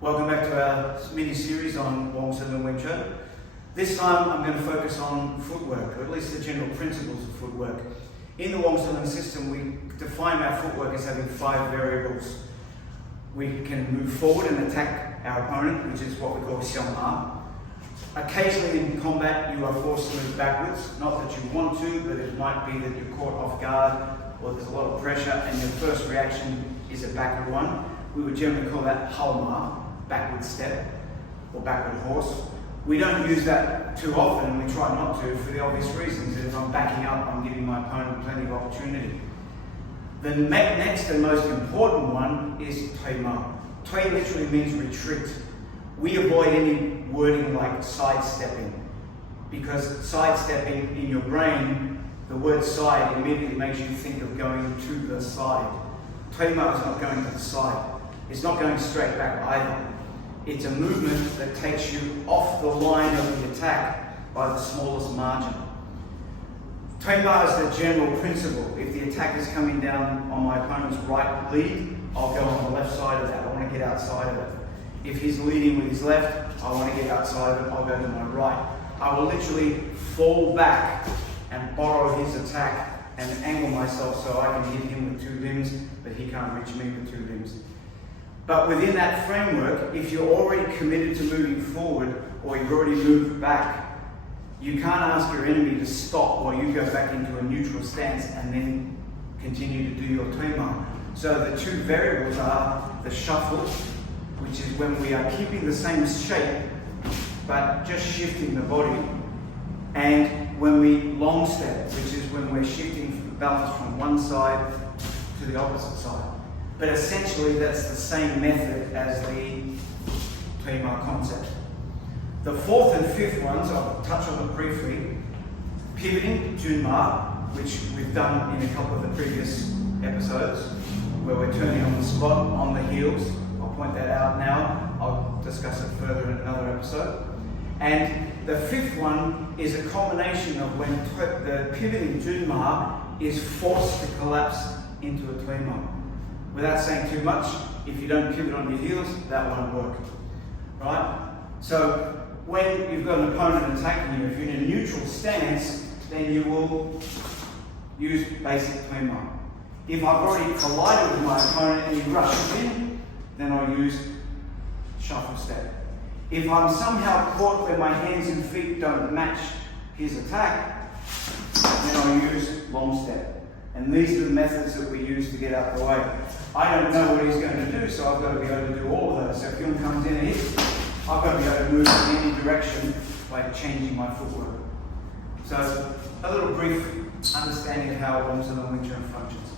Welcome back to our mini-series on WSL and Wing Chun. This time I'm going to focus on footwork, or at least the general principles of footwork. In the WSL system, we define our footwork as having 5 variables. We can move forward and attack our opponent, which is what we call xiangma. Occasionally in combat you are forced to move backwards, not that you want to, but it might be that you're caught off guard or there's a lot of pressure and your first reaction is a backward one. We would generally call that halma, backward step or backward horse. We don't use that too often, and we try not to for the obvious reasons that if I'm backing up, I'm giving my opponent plenty of opportunity. The next and most important one is Tui Ma. Tui literally means retreat. We avoid any wording like sidestepping, because sidestepping in your brain, the word side immediately makes you think of going to the side. Tui Ma is not going to the side. It's not going straight back either. It's a movement that takes you off the line of the attack by the smallest margin. Tui Ma is the general principle. If the attack is coming down on my opponent's right lead, I'll go on the left side of that. I want to get outside of it. If he's leading with his left, I want to get outside of it. I'll go to my right. I will literally fall back and borrow his attack and angle myself so I can hit him with 2 limbs, but he can't reach me with 2 limbs. But within that framework, if you're already committed to moving forward or you've already moved back, you can't ask your enemy to stop while you go back into a neutral stance and then continue to do your Tui Ma. So the 2 variables are the shuffle, which is when we are keeping the same shape but just shifting the body, and when we long step, which is when we're shifting the balance from one side to the opposite side. But essentially that's the same method as the Tui Ma concept. The 4th and 5th ones, I'll touch on it briefly. Pivoting, Tsun Ma, which we've done in a couple of the previous episodes, where we're turning on the spot, on the heels. I'll point that out now. I'll discuss it further in another episode. And the 5th one is a combination of when the pivoting Tsun Ma is forced to collapse into a Tui Ma. Without saying too much, if you don't pivot on your heels, that won't work, right? So when you've got an opponent attacking you, if you're in a neutral stance, then you will use basic Tui Ma. If I've already collided with my opponent and he rushes in, then I'll use shuffle step. If I'm somehow caught where my hands and feet don't match his attack, then I'll use long step. And these are the methods that we use to get out of the way. I don't know what he's going to do, so I've got to be able to do all of those. So if Kuen comes in and hits, I've got to be able to move in any direction by changing my footwork. So a little brief understanding of how WSL and Wing Chun functions.